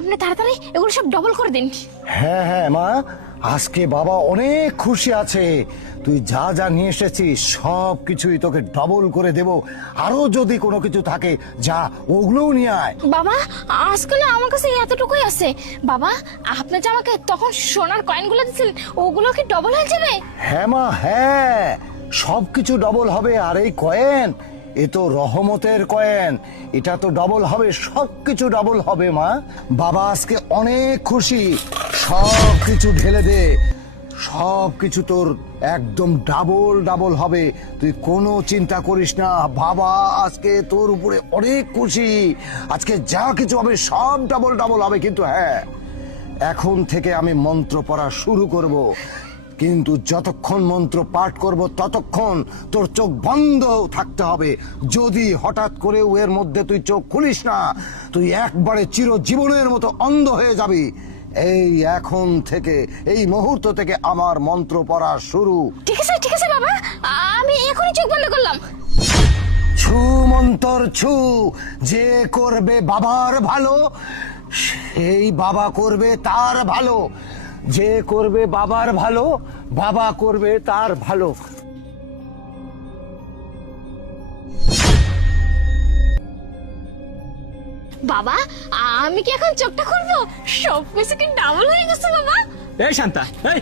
আপনি তাড়াতাড়ি এগুলো সব ডবল করে দিন। হ্যাঁ হ্যাঁ মা, আজকে বাবা অনেক খুশি আছে। তুই যা যা নিয়ে এসেছিস সব কিছুই তোকে ডবল করে দেব। আরো যদি কোনো কিছু থাকে যা ওগুলোও নিয়ে আয়। বাবা আজকে না আমার কাছে এতটুকুই আছে। বাবা আপনি যে আমাকে তখন সোনার কয়েনগুলো দিয়েছিলেন ওগুলো কি ডবল হয়ে যাবে? হ্যাঁ মা হ্যাঁ, সবকিছু ডবল হবে। আর এই কয়েন, এ তো রহমতের কয়েন, এটা তো ডবল হবে, সবকিছু ডবল হবে মা। বাবা আজকে অনেক খুশি। সব কিছু ঢেলে দে, সব কিছু তোর একদম ডাবল ডাবল হবে। তুই কোনো চিন্তা করিস না, বাবা আজকে তোর উপরে অনেক খুশি। আজকে যা কিছু হবে সব ডাবল ডাবল হবে। কিন্তু হ্যাঁ, এখন থেকে আমি মন্ত্র পড়া শুরু করব, কিন্তু যতক্ষণ মন্ত্র পাঠ করব ততক্ষণ তোর চোখ বন্ধ থাকতে হবে। যদি হঠাৎ করে এর মধ্যে তুই চোখ খুলিস না, তুই একবারে চিরজীবনের মতো অন্ধ হয়ে যাবি। এই এখন থেকে, এই মুহূর্ত থেকে আমার মন্ত্র পড়া শুরু। ঠিক আছে বাবা, আমি এখনই চোখ বন্ধ করলাম। ছু মন্তর ছু, যে করবে বাবার ভালো সেই বাবা করবে তার ভালো। যে করবে বাবার ভালো বাবা করবে তার ভালো। বাবা আমি কি এখন চোখটা খুলবো? সব কিছু কি ডাবল হয়ে গেছে বাবা? এই শান্তা, এই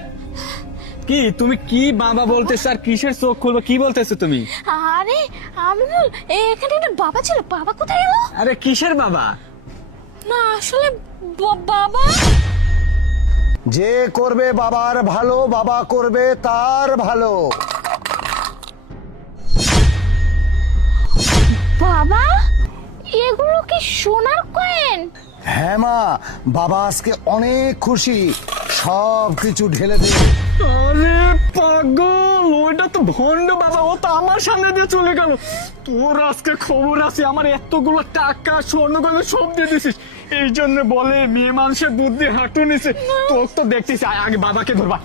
কি তুমি কি বাবা বলতেছো আর কিসের চোখ খুলবো, কি বলতেছো তুমি? আরে আমি বল, এখানে একটা বাবা ছিল, বাবা কোথায় গেল? আরে কিসের বাবা? না আসলে বাবা যে করবে বাবার ভালো বাবা করবে তার ভালো। বাবা এগুলো কি সোনার কয়েন? হ্যাঁ মা, বাবা আজকে অনেক খুশি। সব কিছু ঢেলে দে। আরে পাগল, ওইটা তো ভন্ড বাবা, ও তো আমার সামনে দিয়ে চলে গেল। তোর আজকে খবর আছে, আমার এতগুলো টাকা স্বর্ণ গয়না সব দিয়ে দিছিস। এই জন্য বলে মেয়ে মানুষের বুদ্ধি হাঁটু নিছে। তোর তো দেখতেছি, আগে বাবাকে ধরবা।